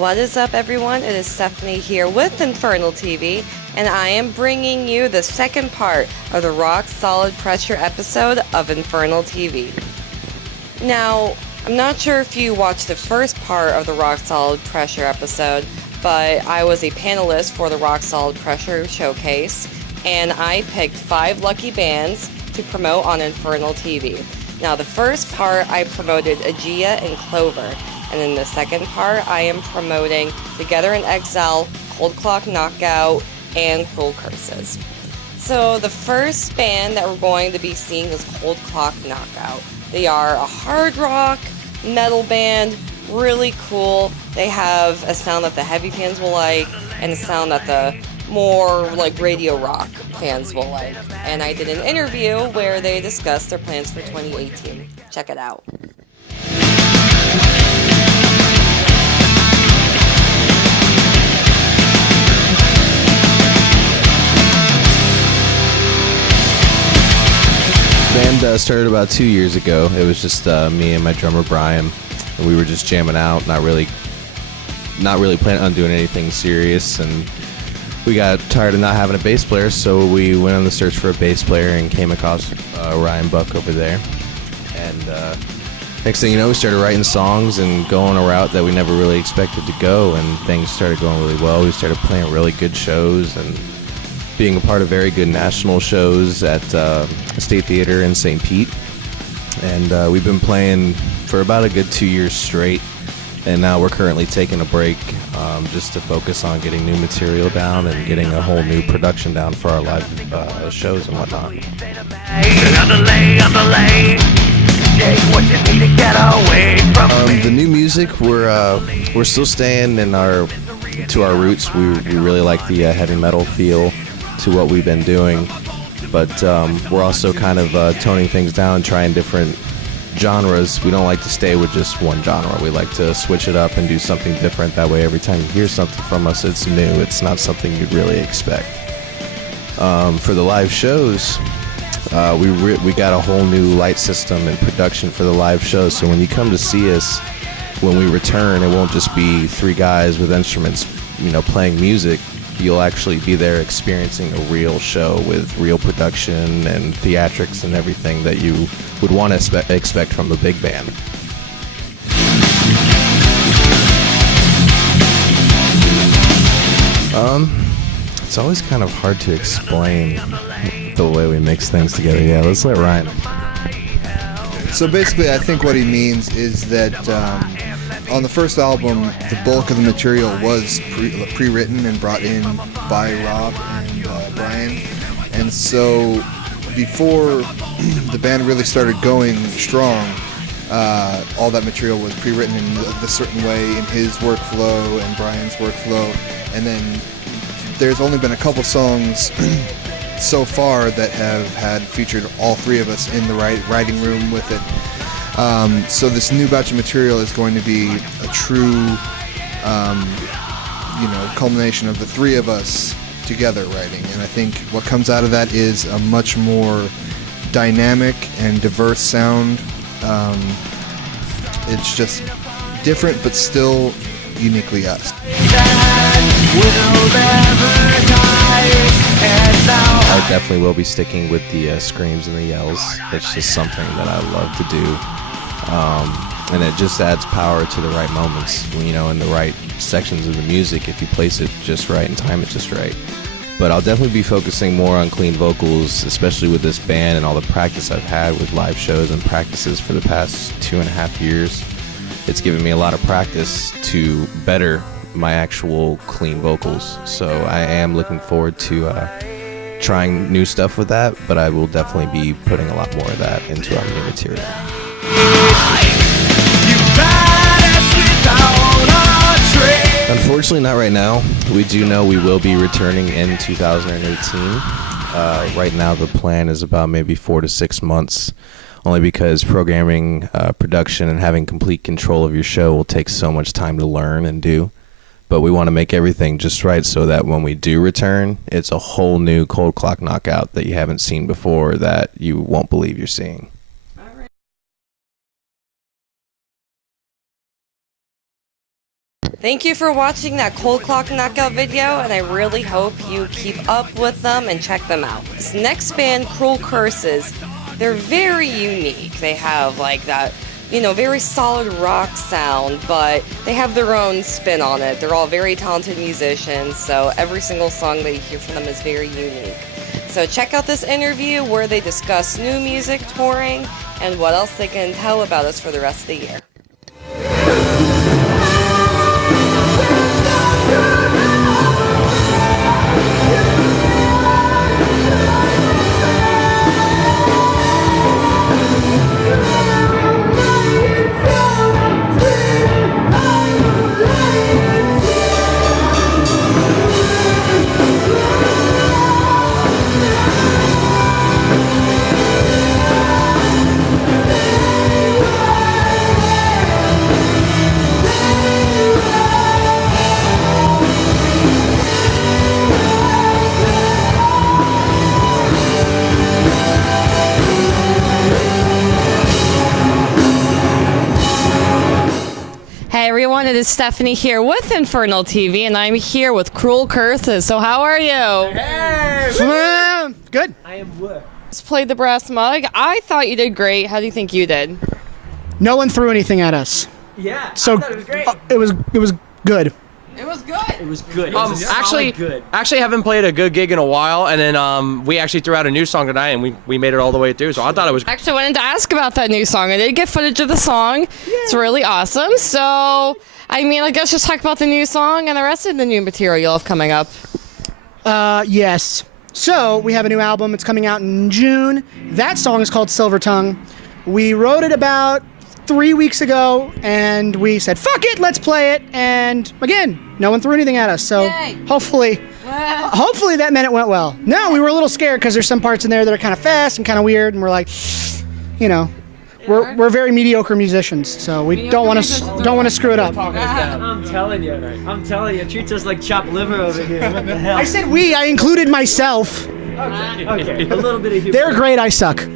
What is up, everyone? It is Stephanie here with Infernal TV, and I am bringing you the second part of the Rock Solid Pressure episode of Infernal TV. Now, I'm not sure if you watched the first part of the Rock Solid Pressure episode, but I was a panelist for the Rock Solid Pressure showcase, and I picked 5 lucky bands to promote on Infernal TV. Now, the first part, I promoted Aegea and Clover. And in the second part, I am promoting Together in Exile, Coldclock Knockout, and Cruel Curses. So the first band that we're going to be seeing is Coldclock Knockout. They are a hard rock metal band, really cool. They have a sound that the heavy fans will like, and a sound that the more like radio rock fans will like. And I did an interview where they discussed their plans for 2018. Check it out. The band started about 2 years ago. It was just me and my drummer Brian, and we were just jamming out, not really planning on doing anything serious. And we got tired of not having a bass player, so we went on the search for a bass player and came across Ryan Buck over there. And next thing you know, we started writing songs and going a route that we never really expected to go, and things started going really well. We started playing really good shows and being a part of very good national shows at State Theater in St. Pete. And we've been playing for about a good 2 years straight, and now we're currently taking a break just to focus on getting new material down and getting a whole new production down for our live shows and whatnot. The new music, we're still staying in our roots. We really like the heavy metal feel to what we've been doing, but we're also kind of toning things down, trying different genres. We don't like to stay with just one genre. We like to switch it up and do something different. That way every time you hear something from us, it's new. It's not something you'd really expect. For the live shows, we got a whole new light system and production for the live shows, so when you come to see us, when we return, it won't just be 3 guys with instruments, playing music. You'll actually be there experiencing a real show with real production and theatrics and everything that you would want to expect from a big band. It's always kind of hard to explain the way we mix things together. Yeah, let's let Ryan. So basically, I think what he means is that on the first album, the bulk of the material was pre-written and brought in by Rob and Brian. And so before the band really started going strong, all that material was pre-written in a certain way in his workflow and Brian's workflow. And then there's only been a couple songs so far that have had featured all 3 of us in the writing room with it. So this new batch of material is going to be a true, culmination of the 3 of us together writing. And I think what comes out of that is a much more dynamic and diverse sound. It's just different, but still uniquely us. I definitely will be sticking with the screams and the yells. It's just something that I love to do. And it just adds power to the right moments, in the right sections of the music, if you place it just right and time it just right. But I'll definitely be focusing more on clean vocals, especially with this band and all the practice I've had with live shows and practices for the past 2.5 years. It's given me a lot of practice to better my actual clean vocals. So I am looking forward to trying new stuff with that, but I will definitely be putting a lot more of that into our new material. Unfortunately, not right now. We do know we will be returning in 2018. Right now, the plan is about maybe 4 to 6 months, only because programming, production, and having complete control of your show will take so much time to learn and do. But we want to make everything just right so that when we do return, it's a whole new Coldclock Knockout that you haven't seen before that you won't believe you're seeing. Thank you for watching that Coldclock Knockout video, and I really hope you keep up with them and check them out. This next band, Cruel Curses, they're very unique. They have like that, very solid rock sound, but they have their own spin on it. They're all very talented musicians, so every single song that you hear from them is very unique. So check out this interview where they discuss new music, touring, and what else they can tell about us for the rest of the year. Hey everyone, it is Stephanie here with Infernal TV, and I'm here with Cruel Curses. So how are you? Hey! Good. I am work. Just played the brass mug. I thought you did great. How do you think you did? No one threw anything at us. Yeah, so I thought it was great. It was good. It was good. It was good. Actually haven't played a good gig in a while, and then we actually threw out a new song tonight, and we made it all the way through. So I thought it was. Actually, wanted to ask about that new song. I did get footage of the song. It's really awesome. So, I guess just talk about the new song and the rest of the new material you'll have coming up. Yes. So we have a new album. It's coming out in June. That song is called Silver Tongue. We wrote it about 3 weeks ago, and we said, fuck it, let's play it. And again, no one threw anything at us. So hopefully that meant it went well. No, we were a little scared because there's some parts in there that are kind of fast and kind of weird, and we're like, we're very mediocre musicians, so we don't want to screw it up. I'm telling you, treats us like chopped liver over here. What the hell? I said we. I included myself. Okay, a little bit of humor. They're great. I suck.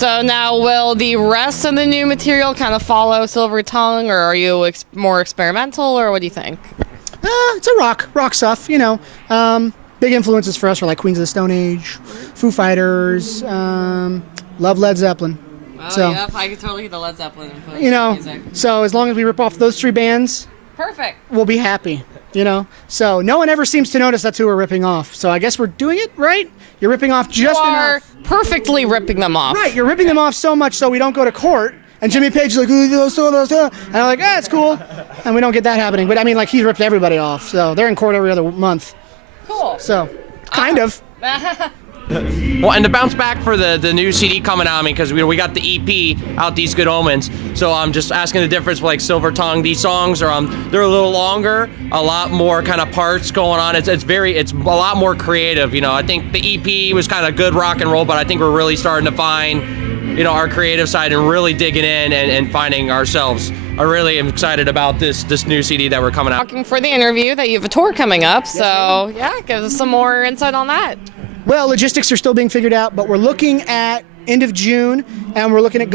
So now, will the rest of the new material kind of follow Silver Tongue, or are you more experimental, or what do you think? It's a rock stuff, you know. Big influences for us are like Queens of the Stone Age, Foo Fighters, love Led Zeppelin. Oh, so, yep, I could totally get the Led Zeppelin influence. You know, music. so as long as we rip off those 3 bands, Perfect. we'll be happy, you know. So no one ever seems to notice that's who we're ripping off. So I guess we're doing it right. You're ripping off just You are enough. perfectly ripping them off. Right, you're ripping them off so much so we don't go to court. And Jimmy Page is like, and I'm like, it's cool. And we don't get that happening. But I mean, like, he's ripped everybody off. So they're in court every other month. Cool. So, kind of. Well, and to bounce back for the new CD coming out, I mean, because we got the EP out, These Good Omens. So I'm just asking the difference with like Silver Tongue. These songs are they're a little longer, a lot more kind of parts going on. It's a lot more creative. You know, I think the EP was kind of good rock and roll, but I think we're really starting to find, you know, our creative side and really digging in and finding ourselves. I really am excited about this new CD that we're coming out. Talking for the interview that you have a tour coming up, so yeah, give us some more insight on that. Well, logistics are still being figured out, but we're looking at end of June, and we're looking at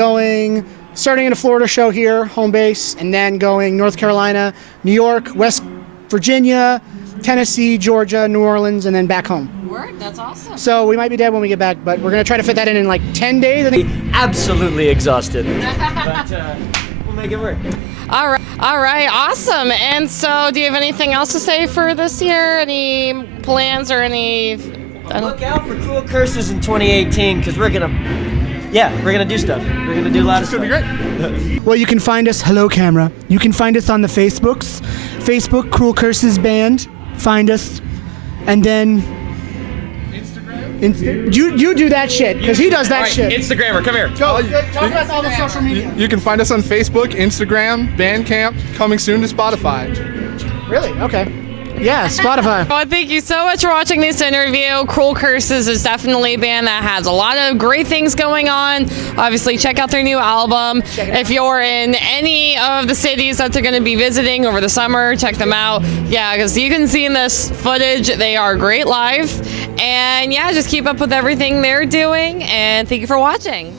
starting in a Florida show here, home base, and then going North Carolina, New York, West Virginia, Tennessee, Georgia, New Orleans, and then back home. Word, that's awesome. So we might be dead when we get back, but we're going to try to fit that in like 10 days, I think. Absolutely exhausted. But we'll make it work. All right, awesome. And so, do you have anything else to say for this year? Any plans or any? Look out for Cool Curses in 2018, because we're gonna do stuff. We're gonna do a lot of stuff. It's gonna be great. Well, you can find us. Hello, camera. You can find us on the Facebook, Cruel Curses Band. Find us, and then Instagram. You do that shit because he does that All right, shit. Instagrammer, come here. Go talk about all the social media. You can find us on Facebook, Instagram, Bandcamp, coming soon to Spotify. Really? Okay. Yeah, Spotify. Well, thank you so much for watching this interview. Cruel Curses is definitely a band that has a lot of great things going on. Obviously, check out their new album. If you're in any of the cities that they're going to be visiting over the summer, check them out. Yeah, because you can see in this footage, they are great live. And yeah, just keep up with everything they're doing. And thank you for watching.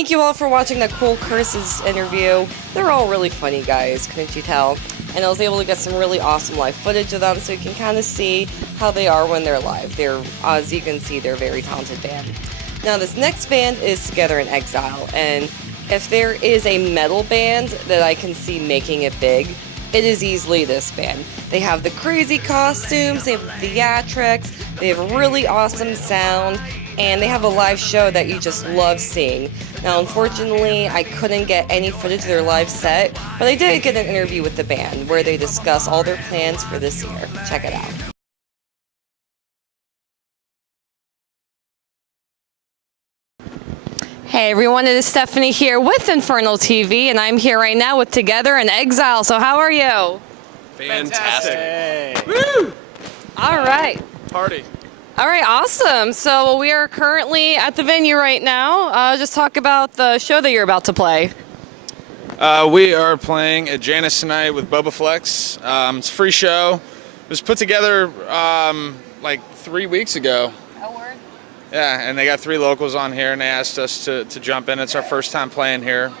Thank you all for watching the Cool Curses interview. They're all really funny guys, couldn't you tell? And I was able to get some really awesome live footage of them so you can kind of see how they are when they're live. They're, as you can see, they're a very talented band. Now this next band is Together in Exile, and if there is a metal band that I can see making it big, it is easily this band. They have the crazy costumes, they have theatrics, they have a really awesome sound, and they have a live show that you just love seeing. Now, unfortunately, I couldn't get any footage of their live set, but I did get an interview with the band where they discuss all their plans for this year. Check it out. Hey everyone, it is Stephanie here with Infernal TV, and I'm here right now with Together in Exile. So how are you? Fantastic. Hey. Woo! All right. Party. All right, awesome. So we are currently at the venue right now. Just talk about the show that you're about to play. We are playing at Janus tonight with Boba Flex. It's a free show. It was put together like 3 weeks ago. Oh, word? Yeah, and they got 3 locals on here, and they asked us to jump in. It's our first time playing here.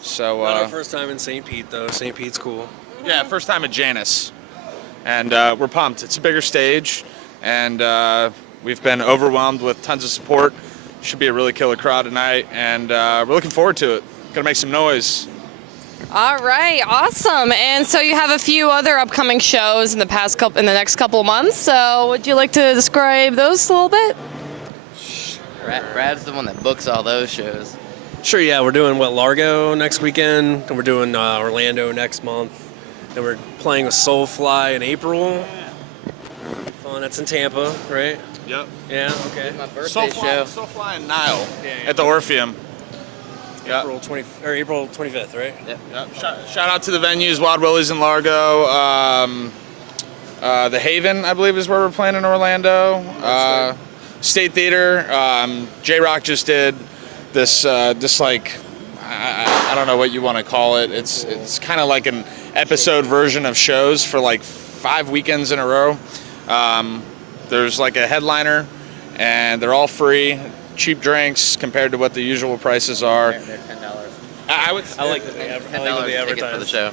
So not our first time in St. Pete, though. St. Pete's cool. Yeah, first time at Janus. And we're pumped. It's a bigger stage, and we've been overwhelmed with tons of support. Should be a really killer crowd tonight, and we're looking forward to it. Gonna make some noise. All right, awesome. And so you have a few other upcoming shows in the next couple of months. So would you like to describe those a little bit? Brad's the one that books all those shows. Sure, yeah. We're doing Largo next weekend, and we're doing Orlando next month, and we're playing with Soulfly in April. Fun. That's in Tampa, right? Yep. Yeah. Okay. My birthday show. Soulfly and Nile at the Orpheum. April 25th, right? Yep. Shout out to the venues, Wild Willie's in Largo. The Haven, I believe, is where we're playing in Orlando. State Theater. J-Rock just did this, like, I don't know what you want to call it. It's kind of like an episode version of shows for like 5 weekends in a row. There's like a headliner, and they're all free. Cheap drinks compared to what the usual prices are. They're $10. I like that they advertise for the show.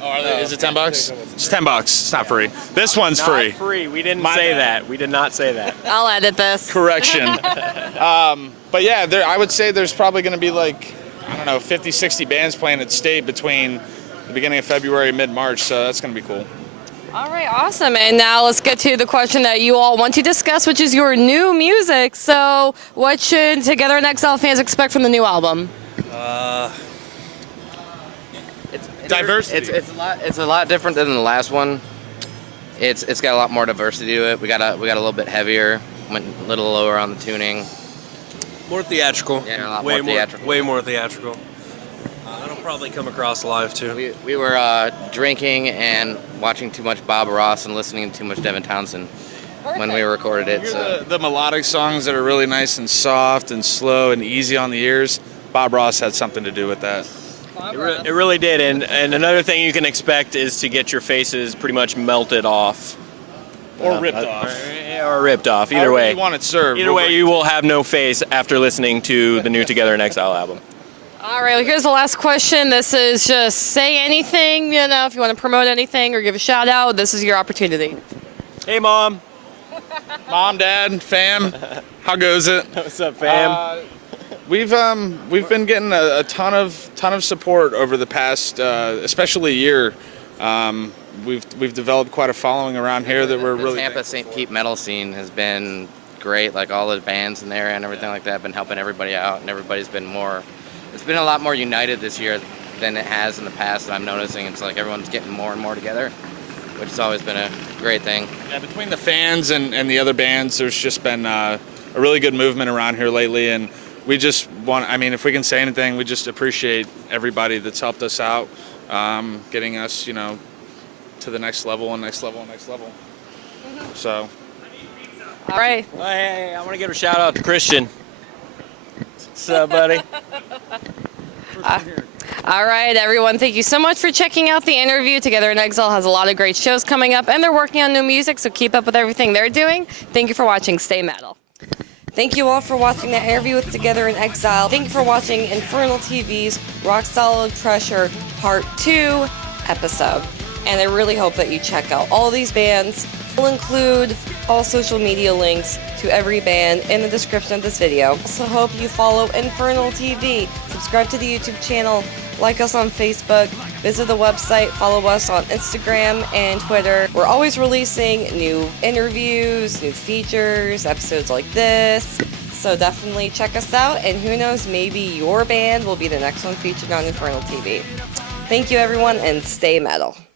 Oh, are they? Is it $10? It's $10. It's not free. This one's free. Not free. We didn't say that. We did not say that. I'll edit this. Correction. But yeah, I would say there's probably going to be like, I don't know, 50, 60 bands playing at State between the beginning of February and mid-March, so that's going to be cool. All right, awesome. And now let's get to the question that you all want to discuss, which is your new music. So what should Together in Exile fans expect from the new album? Diversity. It's a lot different than the last one. It's got a lot more diversity to it. We got a little bit heavier, went a little lower on the tuning. More theatrical. Yeah, a lot more theatrical. Way more theatrical. It'll probably come across live too. We were drinking and watching too much Bob Ross and listening to too much Devin Townsend when we recorded it. So The melodic songs that are really nice and soft and slow and easy on the ears, Bob Ross had something to do with that. It really did, and another thing you can expect is to get your faces pretty much melted off. Or ripped off. Or ripped off, either However way. you want it served. Either way, you will have no face after listening to the new Together in Exile album. All right, well, here's the last question. This is just say anything, if you want to promote anything or give a shout out, this is your opportunity. Hey, Mom. Mom, Dad, fam, how goes it? What's up, fam? We've been getting a ton of support over the past, especially year. We've developed quite a following around here that we're really. The Tampa St. Pete metal scene has been great. Like all the bands in there and everything like that have been helping everybody out, and everybody's been more. It's been a lot more united this year than it has in the past. And I'm noticing it's like everyone's getting more and more together, which has always been a great thing. Yeah, between the fans and the other bands, there's just been a really good movement around here lately, and we just want. I mean, if we can say anything, we just appreciate everybody that's helped us out, getting us, to the next level and next level and next level. So. All right. Hey, I want to give a shout out to Christian. What's up, buddy? All right, everyone. Thank you so much for checking out the interview. Together in Exile has a lot of great shows coming up, and they're working on new music, so keep up with everything they're doing. Thank you for watching. Stay metal. Thank you all for watching that interview with Together in Exile. Thank you for watching Infernal TV's Rock Solid Pressure Part 2 episode. And I really hope that you check out all these bands. We'll include all social media links to every band in the description of this video. Also hope you follow Infernal TV, subscribe to the YouTube channel, like us on Facebook, visit the website, follow us on Instagram and Twitter. We're always releasing new interviews, new features, episodes like this. So definitely check us out, and who knows, maybe your band will be the next one featured on Infernal TV. Thank you everyone, and stay metal.